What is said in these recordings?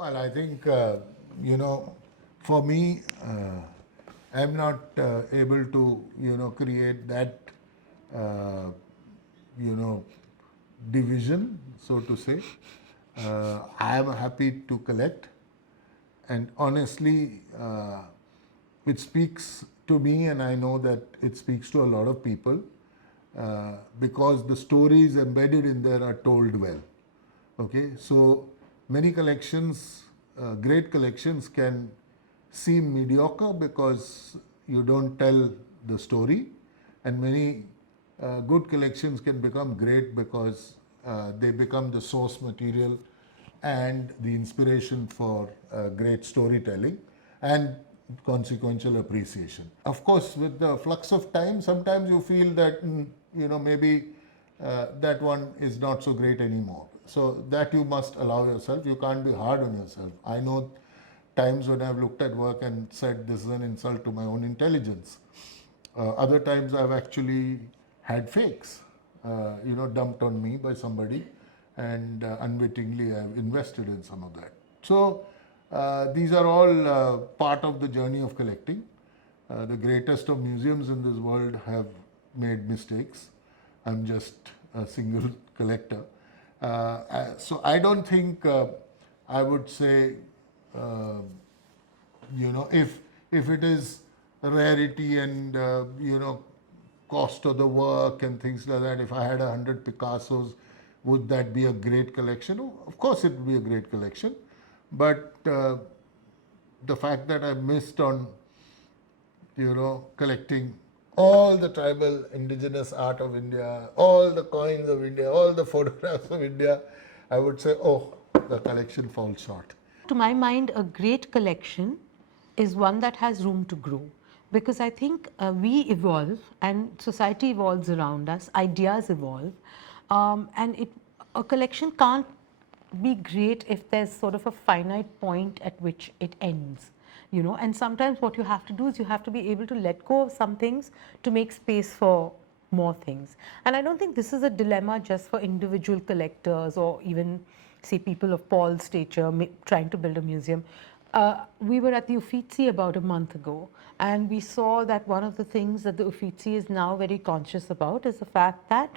Well, I think, for me, I'm not able to, create that, uh, you know, division, so to say. I am happy to collect, and honestly, it speaks to me, and I know that it speaks to a lot of people because the stories embedded in there are told well. Okay, so many collections, great collections, can seem mediocre because you don't tell the story, and many good collections can become great because they become the source material and the inspiration for great storytelling and consequential appreciation. Of course, with the flux of time, sometimes you feel that maybe that one is not so great anymore. So that you must allow yourself. You can't be hard on yourself. I know times when I've looked at work and said this is an insult to my own intelligence. Other times I've actually had fakes, dumped on me by somebody, and unwittingly I've invested in some of that. So these are all part of the journey of collecting. The greatest of museums in this world have made mistakes. I'm just a single collector. So I don't think I would say, uh, if it is rarity and cost of the work and things like that. If I had 100 Picassos, would that be a great collection? Oh, of course, it would be a great collection, but the fact that I missed on collecting all the tribal indigenous art of India, all the coins of India, all the photographs of India, I would say, oh, the collection falls short. To my mind, a great collection is one that has room to grow, because I think we evolve and society evolves around us, ideas evolve, and a collection can't be great if there's sort of a finite point at which it ends. And sometimes what you have to do is you have to be able to let go of some things to make space for more things. And I don't think this is a dilemma just for individual collectors or even, say, people of Paul's stature trying to build a museum. We were at the Uffizi about a month ago, and we saw that one of the things that the Uffizi is now very conscious about is the fact that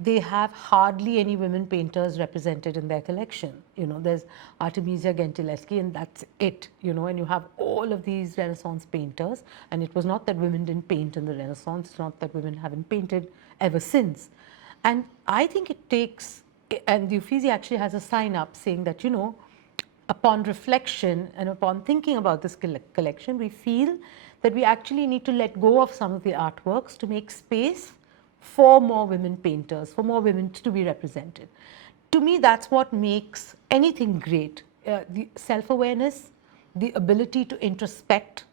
they have hardly any women painters represented in their collection. There's Artemisia Gentileschi, and that's it. And you have all of these Renaissance painters. And it was not that women didn't paint in the Renaissance, it's not that women haven't painted ever since. And I think it takes, and the Uffizi actually has a sign up saying that, upon reflection and upon thinking about this collection, we feel that we actually need to let go of some of the artworks to make space for more women painters, for more women to be represented. To me, that's what makes anything great. The self-awareness, the ability to introspect,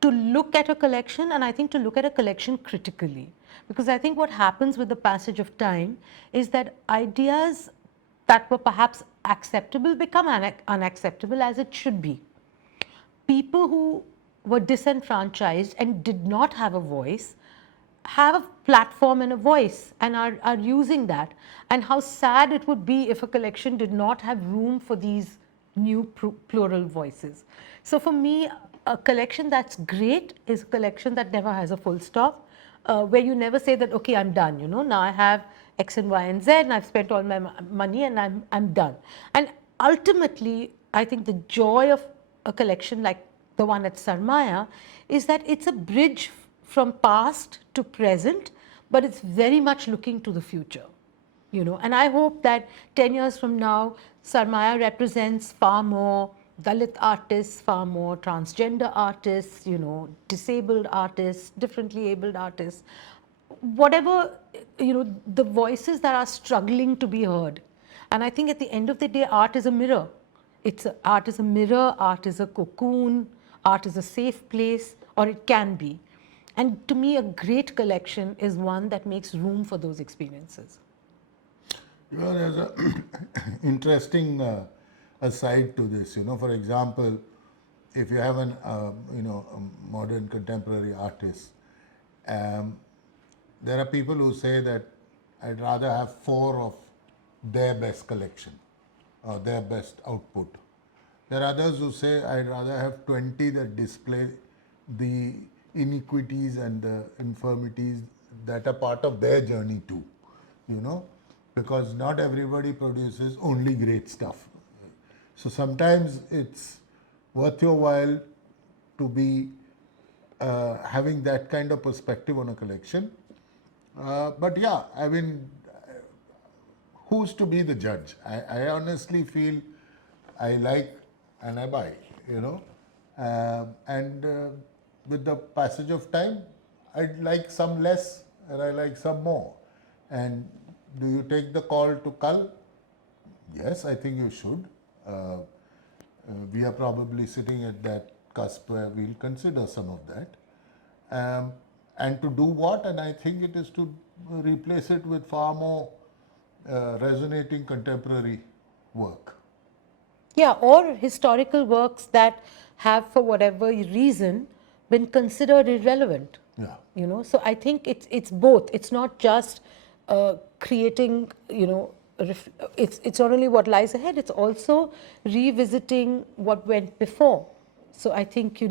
to look at a collection, and I think to look at a collection critically. Because I think what happens with the passage of time is that ideas that were perhaps acceptable become unacceptable, as it should be. People who were disenfranchised and did not have a voice have a platform and a voice and are using that. And how sad it would be if a collection did not have room for these new plural voices. So for me, a collection that's great is a collection that never has a full stop, where you never say that, okay, I'm done, now I have X and Y and Z and I've spent all my money and I'm done. And ultimately, I think the joy of a collection like the one at Sarmaya is that it's a bridge from past to present, but it's very much looking to the future. And I hope that 10 years from now, Sarmaya represents far more Dalit artists, far more transgender artists, disabled artists, differently abled artists, whatever, the voices that are struggling to be heard. And I think at the end of the day, art is a mirror. Art is a mirror, art is a cocoon, art is a safe place, or it can be. And to me, a great collection is one that makes room for those experiences. There's an interesting aside to this. For example, if you have a modern contemporary artist, there are people who say that I'd rather have 4 of their best collection or their best output There are others who say I'd rather have 20 that display the iniquities and the infirmities that are part of their journey too, you know, because not everybody produces only great stuff. So sometimes it's worth your while to be having that kind of perspective on a collection. But yeah, I mean, who's to be the judge? I honestly feel I like and I buy, you know. And with the passage of time, I'd like some less and I like some more. And do you take the call to cull? Yes, I think you should. We are probably sitting at that cusp where we'll consider some of that. And to do what? And I think it is to replace it with far more resonating contemporary work. Yeah, or historical works that have, for whatever reason, been considered irrelevant. Yeah. You know, so I think it's both. It's not just creating, it's not only what lies ahead, it's also revisiting what went before. So I think,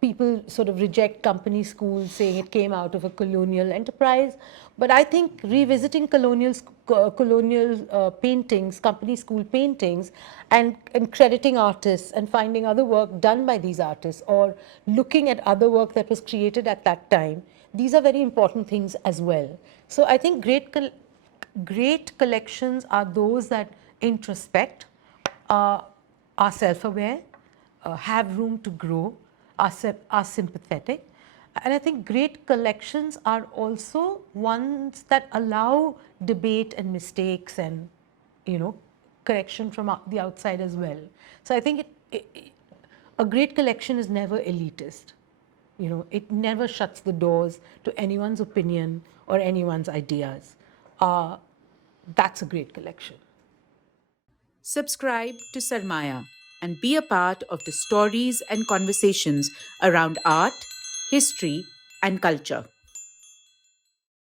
people sort of reject company schools, saying it came out of a colonial enterprise. But I think revisiting colonial paintings, company school paintings, and crediting artists and finding other work done by these artists, or looking at other work that was created at that time, these are very important things as well. So I think great collections are those that introspect, are self-aware, have room to grow, are sympathetic. And I think great collections are also ones that allow debate and mistakes and, correction from the outside as well. So I think a great collection is never elitist. It never shuts the doors to anyone's opinion or anyone's ideas. That's a great collection. Subscribe to Sarmaya and be a part of the stories and conversations around art, history, and culture.